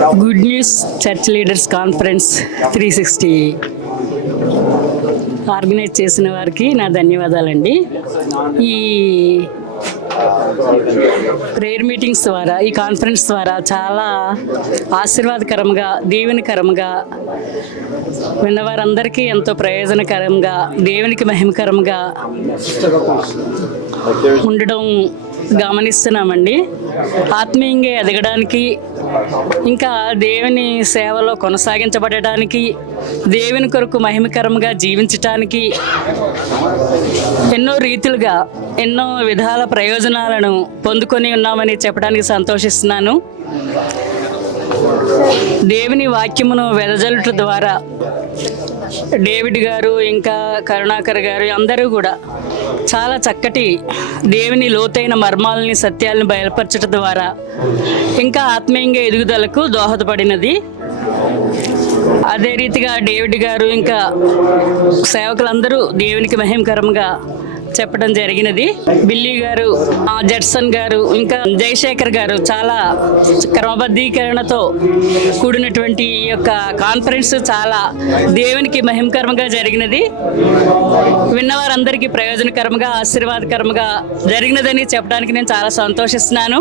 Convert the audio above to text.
Good news church leaders conference 360 organise చేసిన వారికి నా ధన్యవాదాలండి. ఈ ప్రేయర్ మీటింగ్స్ ద్వారా, ఈ కాన్ఫరెన్స్ ద్వారా చాలా ఆశీర్వాదకరంగా, దీవెనకరంగా, విన్నవారందరికీ ఎంతో ప్రయోజనకరంగా, దేవునికి మహిమకరంగా ఉండడం గమనిస్తున్నామండి. ఆత్మీయంగా ఎదగడానికి, ఇంకా దేవుని సేవలో కొనసాగించబడటానికి, దేవుని కొరకు మహిమకరంగా జీవించటానికి ఎన్నో రీతులుగా, ఎన్నో విధాల ప్రయోజనాలను పొందుకొని ఉన్నామని చెప్పడానికి సంతోషిస్తున్నాను. దేవుని వాక్యమును వెదజల్లుట ద్వారా డేవిడ్ గారు, ఇంకా కరుణాకర్ గారు అందరూ కూడా చాలా చక్కటి దేవుని లోతైన మర్మాలని, సత్యాలను బయలుపరచడం ద్వారా ఇంకా ఆత్మీయంగా ఎదుగుదలకు దోహదపడినది. అదే రీతిగా డేవిడ్ గారు ఇంకా సేవకులందరూ దేవునికి మహిమకరంగా చెప్పడం జరిగినది. బిల్లీ గారు, జడ్సన్ గారు, ఇంకా జయశేఖర్ గారు చాలా క్రమబద్ధీకరణతో కూడినటువంటి ఈ యొక్క కాన్ఫరెన్స్ చాలా దేవునికి మహిమకరంగా జరిగినది. విన్నవారందరికీ ప్రయోజనకరంగా, ఆశీర్వాదకరంగా జరిగినదని చెప్పడానికి నేను చాలా సంతోషిస్తున్నాను.